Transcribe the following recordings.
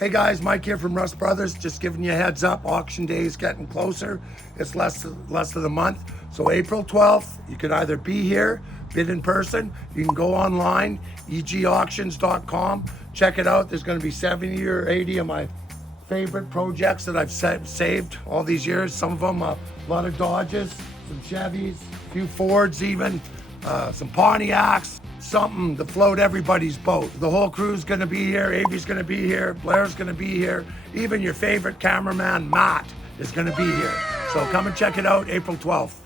Hey guys, Mike here from Rust Brothers. Just giving you a heads up, auction day is getting closer. It's less of the month. So April 12th, you can either be here, bid in person, you can go online, egauctions.com, check it out. There's gonna be 70 or 80 of my favorite projects that I've saved all these years. Some of them, a lot of Dodges, some Chevys, a few Fords even, some Pontiacs, something to float everybody's boat. The whole crew's gonna be here. Avery's gonna be here. Blair's gonna be here. Even your favorite cameraman, Matt, is gonna be here. So come and check it out, April 12th.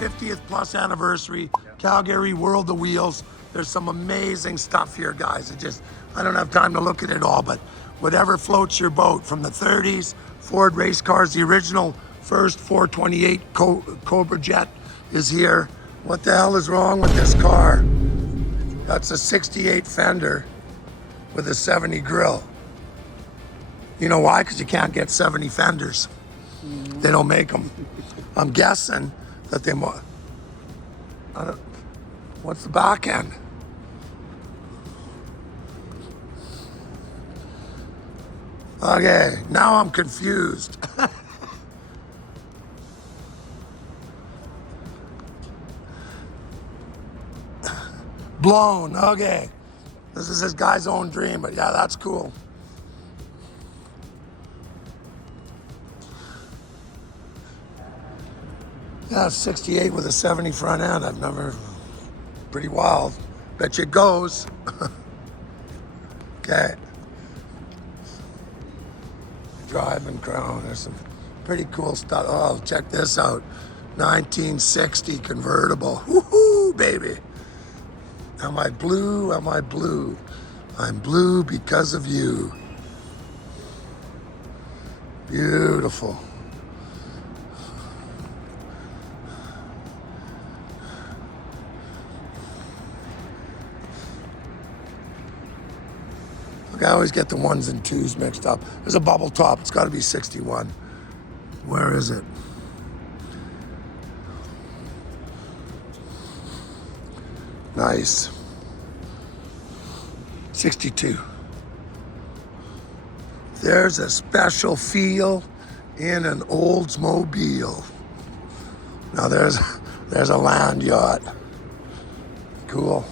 '50th plus anniversary, Calgary World of Wheels. There's some amazing stuff here, guys. I don't have time to look at it all, but whatever floats your boat, from the 30s, Ford race cars, the original first 428 Cobra Jet is here. What the hell is wrong with this car? That's a 68 Fender with a 70 grill. You know why? Because you can't get 70 Fenders. They don't make them. I'm guessing that what's the back end? Okay, now I'm confused. Blown, okay. This is this guy's own dream, but yeah, that's cool. Yeah, 68 with a 70 front end. I've never, pretty wild. Bet you it goes. Okay. Driving crown, there's some pretty cool stuff. Oh, check this out. 1960 convertible. Woohoo, baby. Am I blue? Am I blue? I'm blue because of you. Beautiful. I always get the ones and twos mixed up. There's a bubble top. It's got to be 61. Where is it? Nice. 62. There's a special feel in an Oldsmobile. Now there's a land yacht. Cool.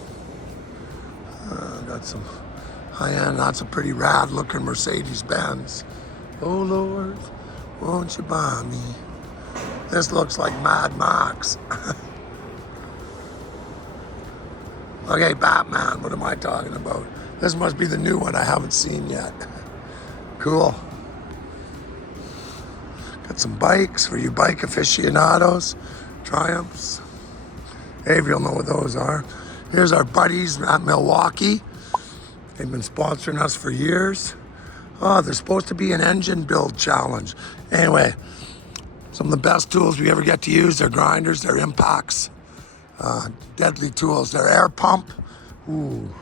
Got some high-end, that's a pretty rad looking Mercedes-Benz. Oh Lord, won't you buy me? This looks like Mad Max. Okay, Batman, what am I talking about? This must be the new one I haven't seen yet. Cool. Got some bikes for you bike aficionados. Triumphs. Avery will know what those are. Here's our buddies at Milwaukee. They've been sponsoring us for years. Oh, there's supposed to be an engine build challenge. Anyway, some of the best tools we ever get to use, their grinders, their impacts, deadly tools, their air pump. Ooh,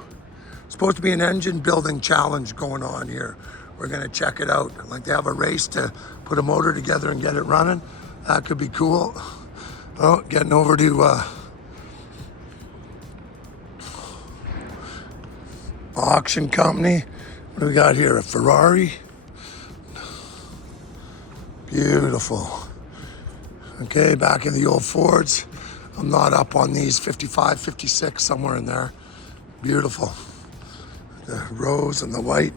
supposed to be an engine building challenge going on here. We're gonna check it out. Like they have a race to put a motor together and get it running. That could be cool. Oh, getting over to auction company. What do we got here? A Ferrari. Beautiful. Okay, back in the old Fords. I'm not up on these, 55, 56, somewhere in there. Beautiful. The rose and the white.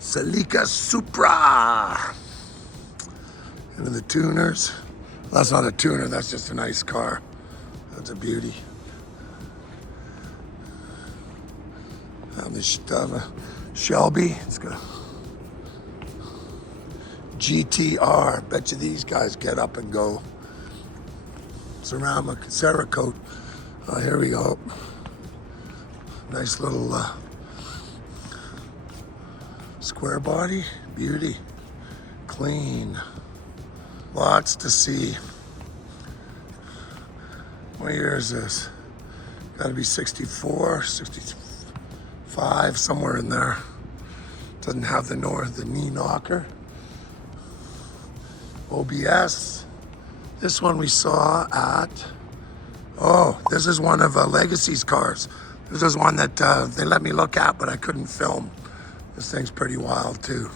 Celica Supra. Into the tuners. That's not a tuner, that's just a nice car. That's a beauty. This Shelby, it's got a GTR. Bet you these guys get up and go. Ceramic, Cerakote. Oh, here we go. Nice little Square body, beauty, clean. Lots to see. What year is this? Gotta be 64, 65, somewhere in there. Doesn't have the knee knocker. OBS. This one we saw at, oh, this is one of Legacy's cars. This is one that they let me look at, but I couldn't film. This thing's pretty wild too.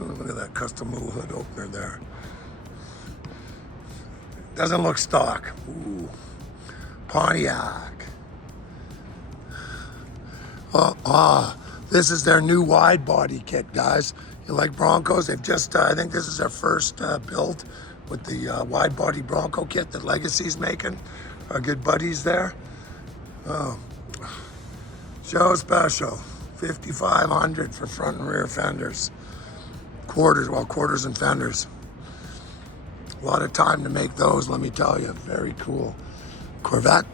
Oh, look at that custom little hood opener there. Doesn't look stock. Ooh. Pontiac. Oh, this is their new wide body kit, guys. You like Broncos? They've just, I think this is their first build with the wide body Bronco kit that Legacy's making. Our good buddies there. Oh. Show special. 5,500 for front and rear fenders. Quarters and fenders. A lot of time to make those, let me tell you. Very cool. Corvette.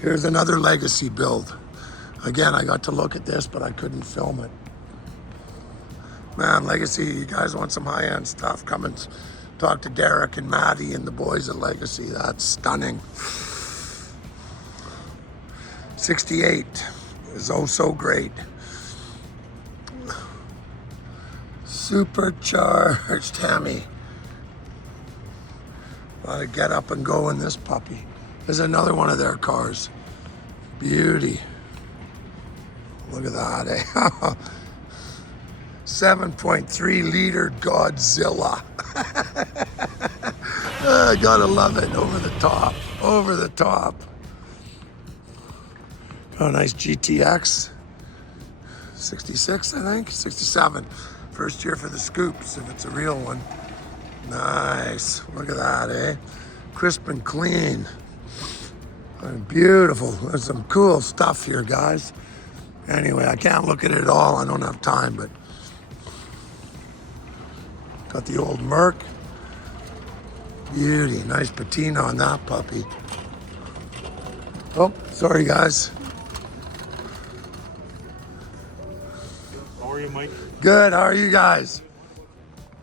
Here's another Legacy build. Again, I got to look at this, but I couldn't film it. Man, Legacy, you guys want some high-end stuff? Come and talk to Derek and Maddie and the boys at Legacy. That's stunning. 68 is oh so great. Supercharged Hemi. Got to get up and go in this puppy. There's another one of their cars. Beauty. Look at that, eh? 7.3 liter Godzilla. I gotta love it. Over the top. Over the top. Oh, nice GTX. 66, I think. 67. First year for the scoops, if it's a real one. Nice. Look at that, eh? Crisp and clean. And beautiful. There's some cool stuff here, guys. Anyway, I can't look at it all. I don't have time, but got the old Merc. Beauty. Nice patina on that puppy. Oh, sorry, guys. How are you, Mike? Good. How are you guys?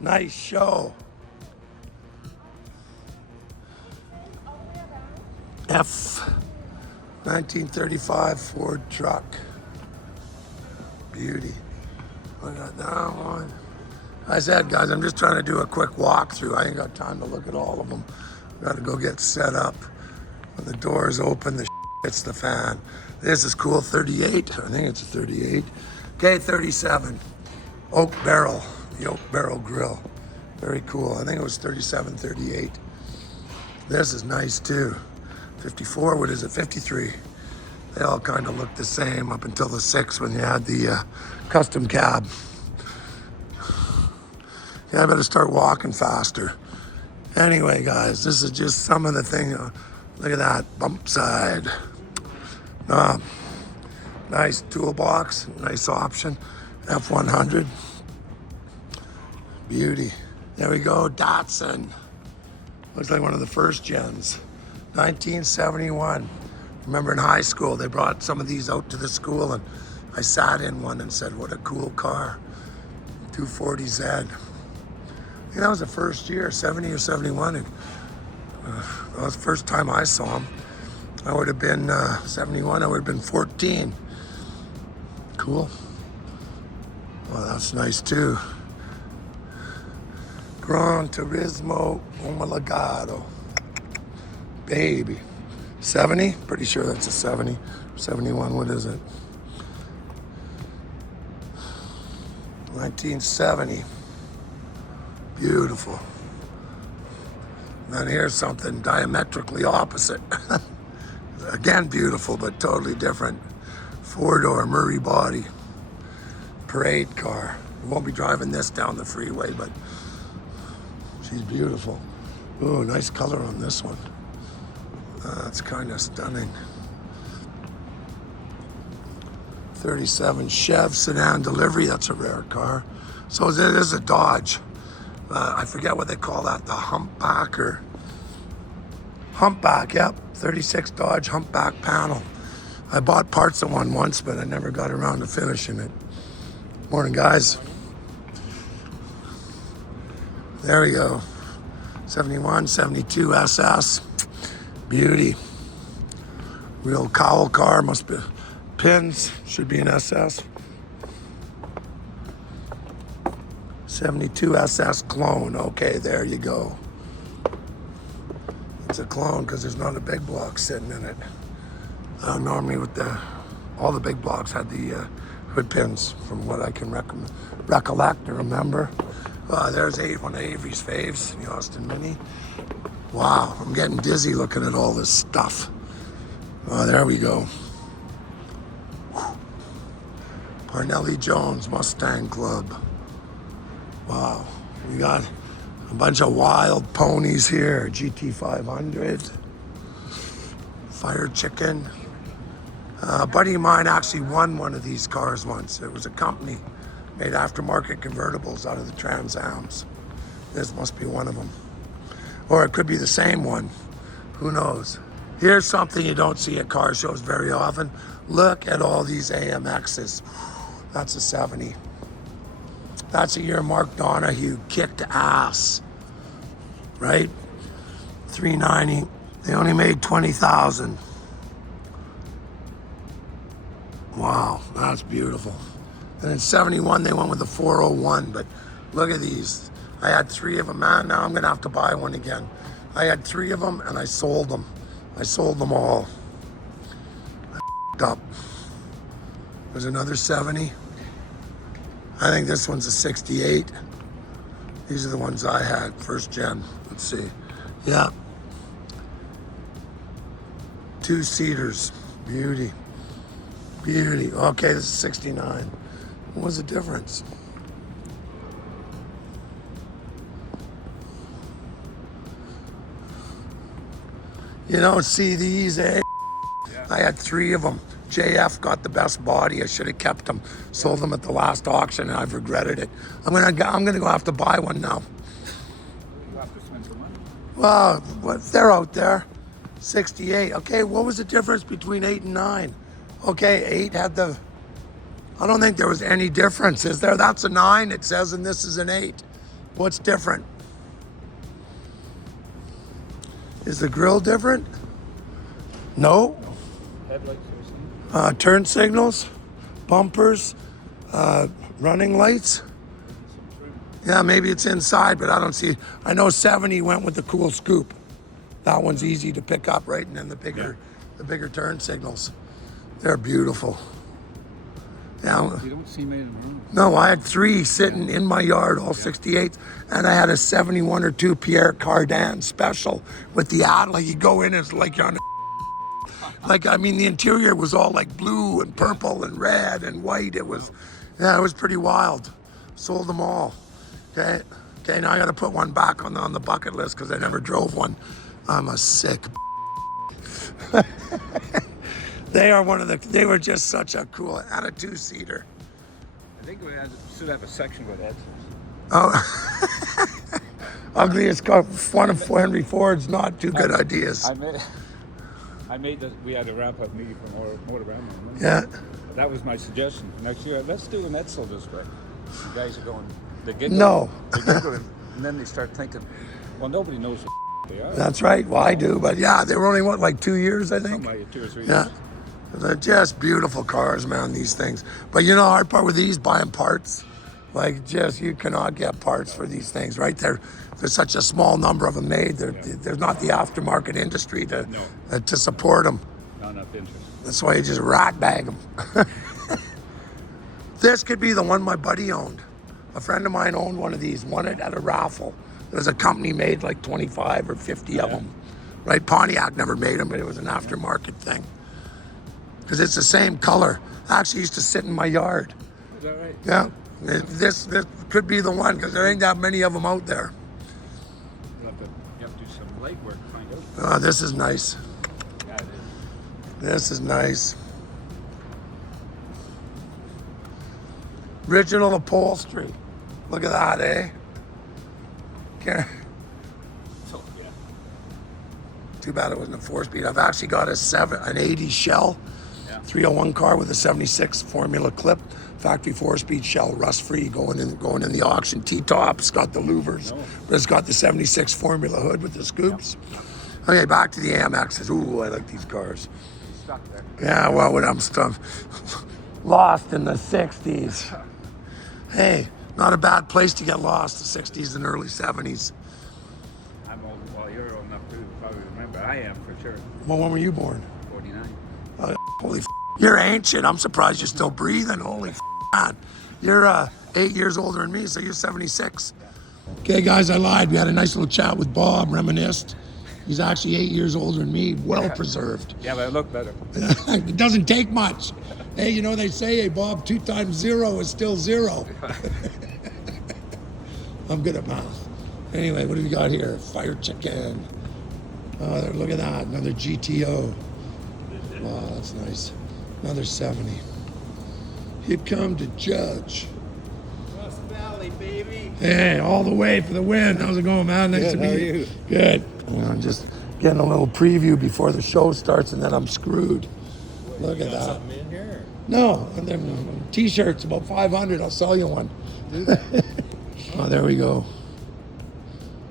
Nice show. F 1935 Ford truck. Beauty. Look at that one. I said, guys, I'm just trying to do a quick walkthrough. I ain't got time to look at all of them. Got to go get set up. When the doors open, the hits the fan. This is cool. 38. I think it's a 38. Okay, 37. Oak barrel. The oak barrel grill. Very cool. I think it was 37, 38. This is nice too. 54. What is it? 53. They all kind of look the same up until the 6 when you had the custom cab. Yeah, I better start walking faster. Anyway, guys, this is just some of the things. Look at that bump side. Nice toolbox, nice option. F100. Beauty. There we go, Datsun. Looks like one of the first gens. 1971. Remember in high school, they brought some of these out to the school and I sat in one and said, what a cool car. 240Z. I think that was the first year, 70 or 71. That was the first time I saw them. I would have been 71, I would have been 14. Cool. Well, that's nice too. Gran Turismo Omologado. Baby. 70? Pretty sure that's a 70. 71, what is it? 1970. Beautiful. Then here's something diametrically opposite. Again, beautiful, but totally different. Four-door Murray body. Parade car. We won't be driving this down the freeway, but she's beautiful. Ooh, nice color on this one. That's kind of stunning. 37 Chev sedan delivery. That's a rare car. So it is a Dodge. I forget what they call that, the humpback or humpback, yep. 36 Dodge humpback panel. I bought parts of one once, but I never got around to finishing it. Morning, guys. There we go. 71, 72 SS. Beauty. Real cowl car, must be pins, should be an SS. 72 SS clone. Okay, there you go. It's a clone because there's not a big block sitting in it. Normally with all the big blocks had the hood pins from what I can recollect or remember. There's one of Avery's faves, the Austin Mini. Wow, I'm getting dizzy looking at all this stuff. Oh, there we go. Parnelli Jones Mustang Club. Wow, we got a bunch of wild ponies here. GT500, Fire Chicken. A buddy of mine actually won one of these cars once. It was a company made aftermarket convertibles out of the Trans Ams. This must be one of them. Or it could be the same one. Who knows? Here's something you don't see at car shows very often. Look at all these AMXs. That's a 70. That's a year Mark Donahue kicked ass, right? 390. They only made 20,000. Wow, that's beautiful. And in 71, they went with the 401, but look at these. I had 3 of them, man. Now I'm gonna have to buy one again. I had 3 of them and I sold them. I sold them all. Up. There's another 70. I think this one's a 68. These are the ones I had, first gen. Let's see. Yeah. 2-seaters. Beauty. Beauty. Okay, this is 69. What was the difference? You don't see these, eh? Yeah. I had 3 of them. JF got the best body. I should have kept them. Sold them at the last auction, and I've regretted it. I'm gonna go have to buy one now. You have to spend some money. Well, they're out there. 68. Okay, what was the difference between 8 and 9? Okay, 8 had the. I don't think there was any difference, is there? That's a 9. It says, and this is an 8. What's different? Is the grill different? No. Headlights. Turn signals, bumpers, running lights. Yeah, maybe it's inside, but I don't see. I know 70 went with the cool scoop. That one's easy to pick up, right? And then the bigger turn signals. They're beautiful. Yeah. You don't see made in Rome. No, I had 3 sitting in my yard, all 68s, and I had a 71 or 2 Pierre Cardin special with the ad. Like you go in, it's like you're on. Like, I mean, the interior was all like blue and purple and red and white. It was pretty wild. Sold them all. Okay, now I got to put one back on the bucket list because I never drove one. I'm a sick. They were just such a cool, and a 2-seater. I think we should have a section with that. Oh, ugliest car. One of Henry Ford's not too good ideas. I made that. We had a wrap-up meeting for more around. Yeah. That was my suggestion. Next year, let's do an Edsel this way. The guys are going. They giggle. No. They giggle, and then they start thinking, well, nobody knows what they are. That's right. Well, I do, but yeah, they were only like 2 years, I think. Something like 2 or 3 Yeah. years. They're just beautiful cars, man, these things. But you know, hard part with these, buying parts. Like, just, you cannot get parts for these things, right? There's such a small number of them made. There's not the aftermarket industry to support them. Not enough interest. That's why you just rat bag them. This could be the one my buddy owned. A friend of mine owned one of these, won it at a raffle. There was a company made like 25 or 50 of them. Right? Pontiac never made them, but it was an aftermarket thing. Because it's the same color. I actually used to sit in my yard. Is that right? Yeah. This could be the one because there ain't that many of them out there. You have to do some light work to find out. Oh, this is nice. Yeah, it is. This is nice. Original upholstery. Look at that, eh? So, yeah. Too bad it wasn't a 4-speed. I've actually got an 80 Shell. 301 car with a 76 Formula clip, factory 4-speed shell, rust-free, going in the auction. T-top, it's got the louvers, but it's got the 76 Formula hood with the scoops. Okay, back to the AMXs. Ooh, I like these cars. Stuck there. Yeah, well, when I'm stuck, lost in the 60s. Hey, not a bad place to get lost, the 60s and early 70s. I'm old. Well, you're old enough to probably remember. I am for sure. Well, when were you born? 49. Holy you're ancient. I'm surprised you're still breathing. Holy man. You're 8 years older than me, so you're 76. Okay, guys, I lied. We had a nice little chat with Bob, reminisced. He's actually 8 years older than me, well preserved. Yeah, but I look better. It doesn't take much. Hey, you know, they say, hey, Bob, 2 times 0 is still 0. I'm good at math. Anyway, what do we got here? Fire chicken. Oh, look at that. Another GTO. Wow, that's nice. Another 70. Here come to Judge. Rust Valley, baby. Hey, all the way for the win. How's it going, man? Nice to meet you. Good. I'm just getting a little preview before the show starts, and then I'm screwed. Look at that. Something in here. No, and then T-shirts, about 500. I'll sell you one. Oh, there we go.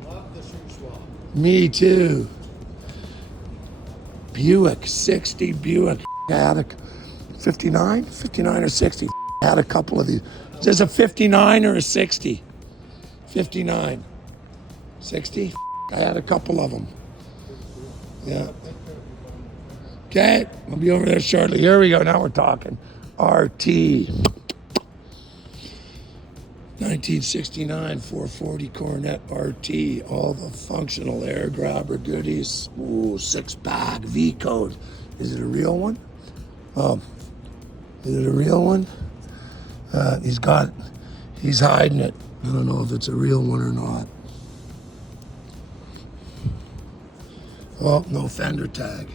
Love the shoe swap. Me too. Buick, 60 Buick. I had a 59 or 60. I had a couple of these. Is this a 59 or a 60? 59. 60? I had a couple of them. Yeah. Okay, I'll be over there shortly. Here we go. Now we're talking. RT. 1969 440 Coronet RT. All the functional air grabber goodies. Ooh, 6-pack V code. Is it a real one? Is it a real one? He's hiding it. I don't know if it's a real one or not. Oh, no fender tag.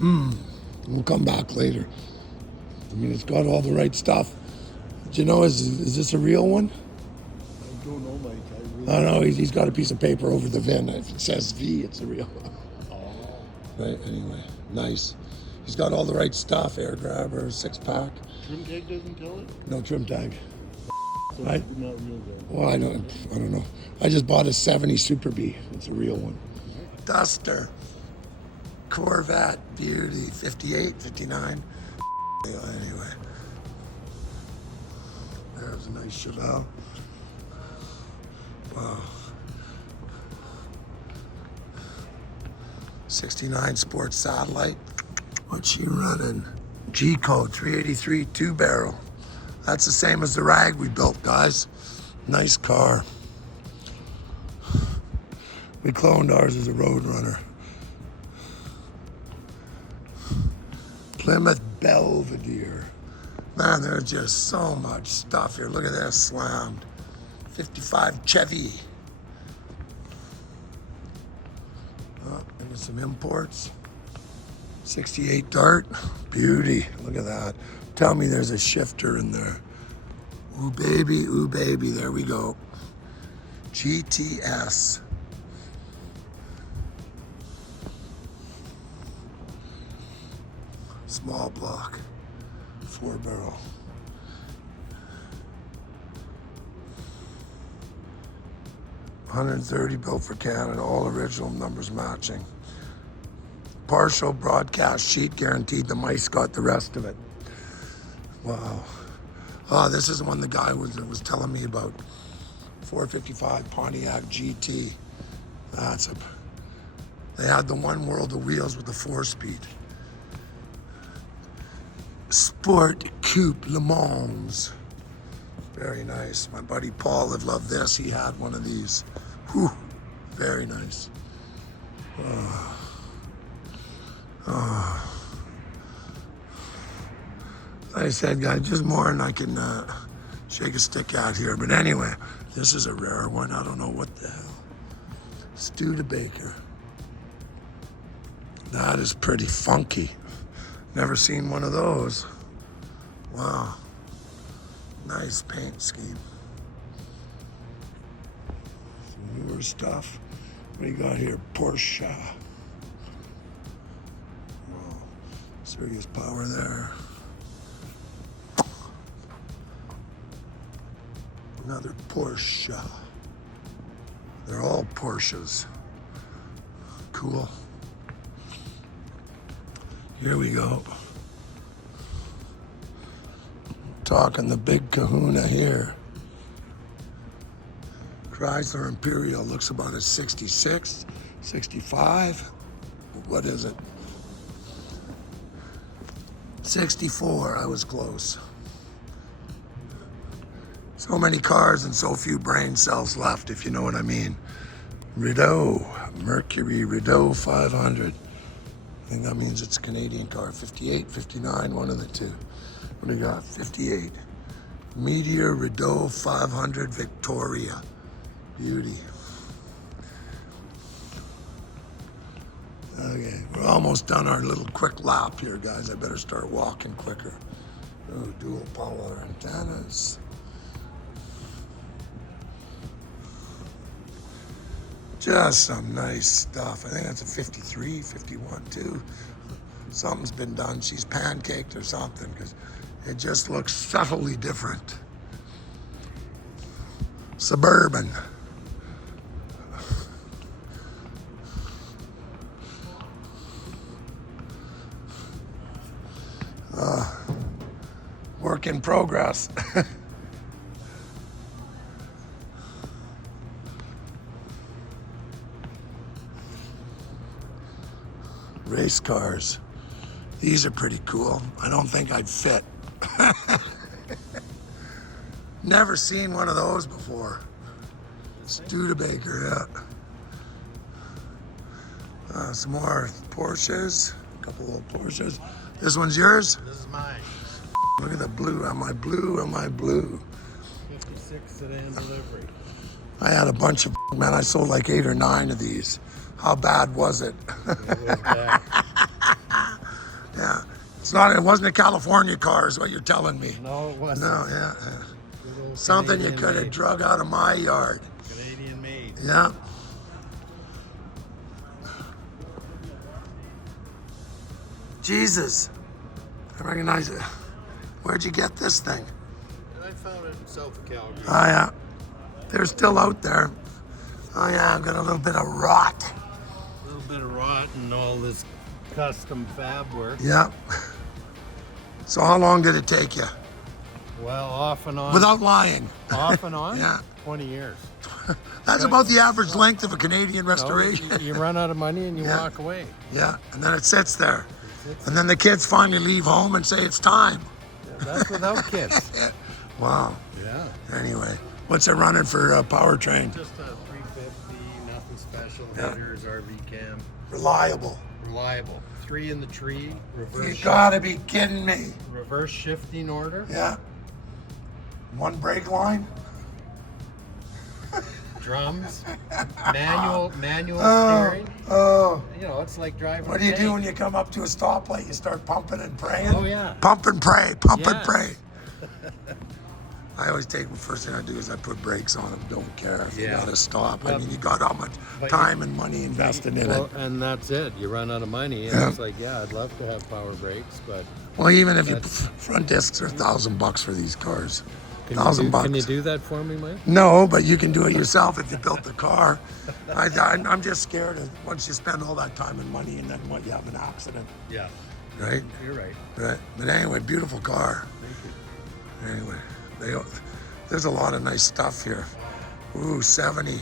We'll come back later. I mean, it's got all the right stuff. Do you know, is this a real one? I don't know, Mike. I don't know, he's got a piece of paper over the VIN. If it says V, it's a real one. Right, anyway, nice. He's got all the right stuff, air grabber, 6-pack. Trim tag doesn't tell it? No trim tag. So I- it's not real then. Well, I don't know. I just bought a 70 Super B. It's a real one. Duster. Corvette, beauty, 58, 59. Anyway. There's a nice Chevelle. Wow. 69 Sports Satellite. What's she running? G code 383 2-barrel. That's the same as the rag we built, guys. Nice car. We cloned ours as a Roadrunner. Plymouth Belvedere. Man, there's just so much stuff here. Look at this, slammed. 55 Chevy. Oh, and some imports. 68 Dart. Beauty. Look at that. Tell me there's a shifter in there. Ooh, baby. Ooh, baby. There we go. GTS. Small block. 4-barrel. $130 built for Canada, all original, numbers matching. Partial broadcast sheet guaranteed. The mice got the rest of it. Wow. Oh, this is the one the guy was telling me about. 455 Pontiac GT. They had the one world of wheels with the 4-speed. Sport Coupe Le Mans. Very nice. My buddy Paul would love this. He had one of these. Whew. Very nice. Like I said, guys, just more than I can shake a stick at here. But anyway, this is a rare one. I don't know what the hell. Studebaker. That is pretty funky. Never seen one of those. Wow. Nice paint scheme. Some newer stuff. What do you got here? Porsche. Wow. Serious power there. Another Porsche. They're all Porsches. Cool. Here we go. Talking the big kahuna here. Chrysler Imperial looks about a 66, 65. What is it? 64, I was close. So many cars and so few brain cells left, if you know what I mean. Rideau, Mercury Rideau 500. I think that means it's a Canadian car. 58, 59, one of the two. What do you got? 58. Meteor Rideau 500 Victoria. Beauty. Okay, we're almost done our little quick lap here, guys. I better start walking quicker. Oh, dual power antennas. Just some nice stuff. I think that's a 53, 51 too. Something's been done. She's pancaked or something because it just looks subtly different. Suburban. Work in progress. Race cars. These are pretty cool. I don't think I'd fit. Never seen one of those before. Studebaker, yeah. Some more Porsches. A couple old Porsches. This one's yours? This is mine. Look at the blue. Am I blue? Am I blue? 56 sedan delivery. I had a bunch of, man, I sold like 8 or 9 of these. How bad was it? It was bad. Yeah. It wasn't a California car is what you're telling me. No, it wasn't. No, yeah. Good old Something you Canadian could have made. drug out of my yard. Canadian made. Yeah. Jesus. I recognize it. Where'd you get this thing? I found it in south of Calgary. Oh, yeah. They're still out there. Oh, yeah, I've got a little bit of rot. A little bit of rot and all this custom fab work. Yeah. So how long did it take you? Well, off and on. Without lying. Off and on? Yeah. 20 years. That's about the average length of a Canadian restoration. No, you run out of money and you Yeah. walk away. Yeah, and then it sits there. And then the kids finally leave home and say it's time. That's without kids. Wow. Yeah. Anyway, what's it running for powertrain? Just a 350, nothing special. Yeah. Headers, RV cam. Reliable. Reliable. 3 in the tree. You gotta be kidding me. Reverse shifting order. Yeah. One brake line? Drums. Manual Oh, steering. oh. You know, it's like driving. What a do you do tank. when you come up to a stoplight? You start pumping and praying? Oh, yeah. Pump and pray, pump and Yes. pray. I always take, the first thing I do is I put brakes on them. Don't care if you Yeah. gotta stop. I Well, mean, you got how much but time and money invested in Well, it. and that's it. You run out of money, and Yeah. it's like, yeah, I'd love to have power brakes, but Well, even if you That's- front discs are $1,000 for these cars. can $1,000 Can you do that for me, Mike? No, but you can do it yourself if you built the car. I'm just scared of once you spend all that time and money and then what, you have an accident, Yeah, right? you're right. Right. But anyway, beautiful car. Thank you. Anyway, there's a lot of nice stuff here. Ooh, 70.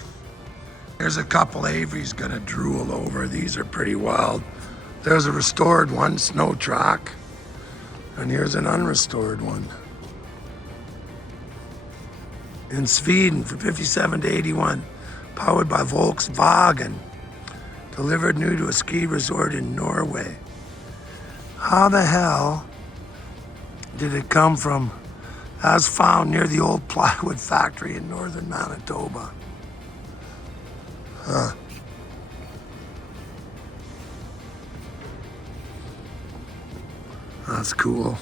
There's a couple Avery's gonna drool over. These are pretty wild. There's a restored one, snow track. And here's an unrestored one. In Sweden for 57 to 81. Powered by Volkswagen. Delivered new to a ski resort in Norway. How the hell did it come from? As found near the old plywood factory in northern Manitoba. Huh. That's cool.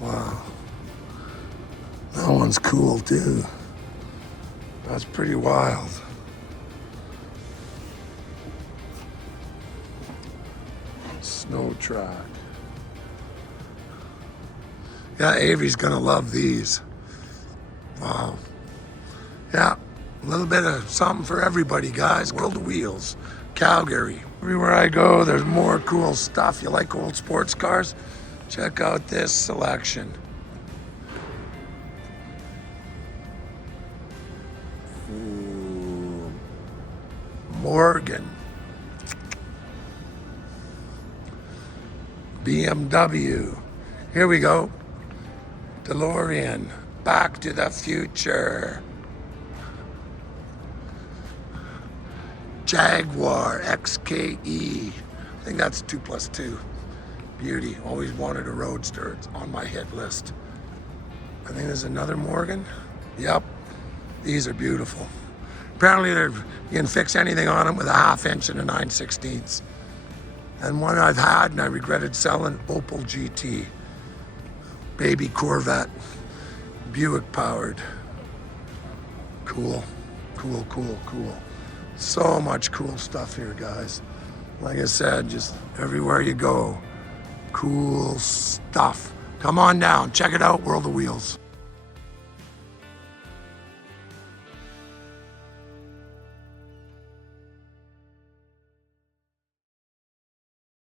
Wow. That one's cool too. That's pretty wild. Snow track. Yeah, Avery's gonna love these. Wow. Yeah, a little bit of something for everybody, guys. World of Wheels, Calgary. Everywhere I go, there's more cool stuff. You like old sports cars? Check out this selection. Ooh. Morgan. BMW. Here we go. DeLorean. Back to the Future. Jaguar XKE. I think that's 2+2. Beauty. Always wanted a Roadster. It's on my hit list. I think there's another Morgan. Yep. These are beautiful. Apparently you can fix anything on them with a 1/2 inch and a 9/16. And one I've had and I regretted selling, Opel GT. Baby Corvette. Buick powered. Cool. Cool, cool, cool. So much cool stuff here, guys. Like I said, just everywhere you go, cool stuff. Come on down, check it out, World of Wheels.